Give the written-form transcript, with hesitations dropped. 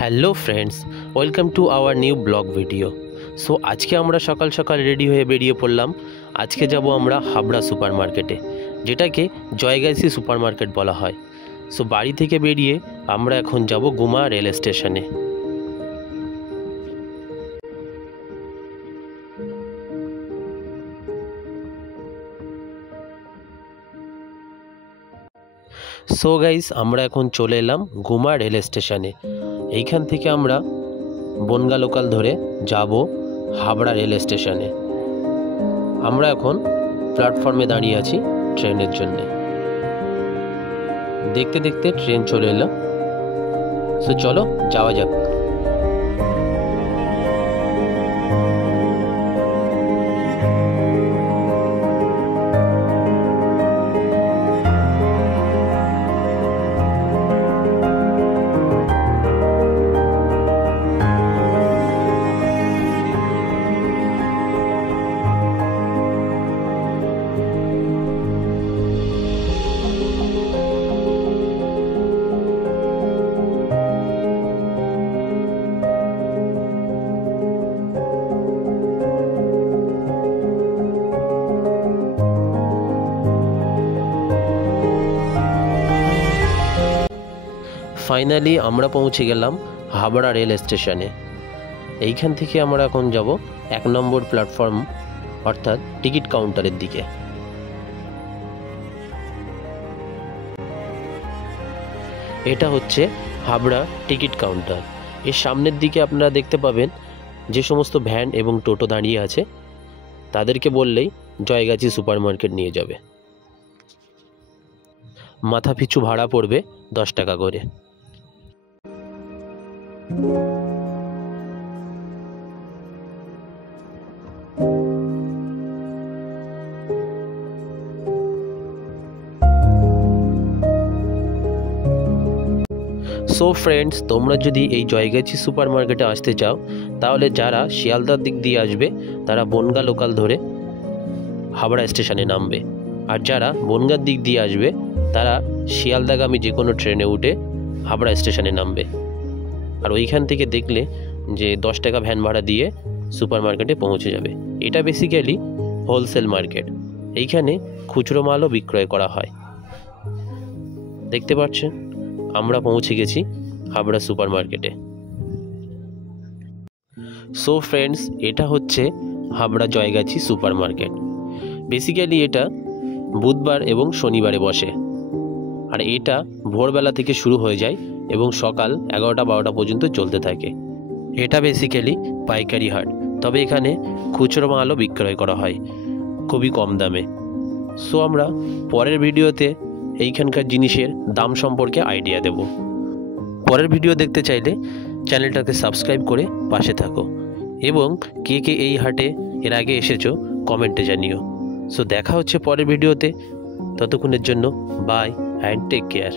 Hello friends, welcome to our new blog video. So আজকে আমরা সকাল সকাল রেডি হয়ে বেরিয়ে পড়লাম। আজকে যাব আমরা হাবড়া সুপার মার্কেটে, যেটাকে জয়গাছি সুপার মার্কেট বলা হয়। সো বাড়ি থেকে বেরিয়ে আমরা এখন যাব গুমা রেল স্টেশনে। সো গাইস, আমরা এখন চলে এলাম গুমা রেল স্টেশনে। এইখান থেকে আমরা বনগা লোকাল ধরে যাব হাবড়া রেল স্টেশনে। আমরা এখন প্ল্যাটফর্মে দাঁড়িয়ে আছি ট্রেনের জন্য। দেখতে দেখতে ট্রেন চলে এলো। সো চলো যাওয়া যাক। ফাইনালি আমরা পৌঁছে গেলাম হাবড়া রেল স্টেশনে। এইখান থেকে আমরা এখন যাব 1 নম্বর প্ল্যাটফর্ম, অর্থাৎ টিকিট কাউন্টারের দিকে। এটা হচ্ছে হাবড়া টিকিট কাউন্টার। এর সামনের দিকে আপনারা দেখতে পাবেন যে সমস্ত ভ্যান এবং টোটো দাঁড়িয়ে আছে, তাদেরকে বললেই জয়গাছি সুপার মার্কেট নিয়ে যাবে। মাথা পিছু ভাড়া পড়বে 10 টাকা করে। সো ফ্রেন্ডস, তোমরা যদি এই জয়গাছি সুপার মার্কেটে আসতে চাও, তাহলে যারা শিয়ালদার দিক দিয়ে আসবে তারা বনগা লোকাল ধরে হাবড়া স্টেশনে নামবে, আর যারা বনগার দিক দিয়ে আসবে তারা শিয়ালদাগামী যে কোনো ট্রেনে উঠে হাবড়া স্টেশনে নামবে। আর ওইখান থেকে দেখলে যে 10 টাকা ভ্যান ভাড়া দিয়ে সুপার মার্কেটে পৌঁছে যাবে। এটা বেসিক্যালি হোলসেল মার্কেট। এইখানে খুচরো মালও বিক্রয় করা হয়। দেখতে পাচ্ছেন আমরা পৌঁছে গেছি হাবড়া সুপার মার্কেটে। সো ফ্রেন্ডস, এটা হচ্ছে Habra Joygachhi super market. Basically এটা বুধবার এবং শনিবারে বসে, আর এটা ভোরবেলা থেকে শুরু হয়ে যায় এবং সকাল 11টা-12টা পর্যন্ত চলতে থাকে। এটা বেসিক্যালি পাইকারি হাট, তবে এখানে খুচরো মালও বিক্রয় করা হয় খুবই কম দামে। সো আমরা পরের ভিডিওতে এইখানকার জিনিসের দাম সম্পর্কে আইডিয়া দেব। পরের ভিডিও দেখতে চাইলে চ্যানেলটাকে সাবস্ক্রাইব করে পাশে থাকো, এবং কে কে এই হাটে এর আগে এসেছো কমেন্টে জানিও। সো দেখা হচ্ছে পরের ভিডিওতে। ততক্ষণের জন্য বাই অ্যান্ড টেক কেয়ার।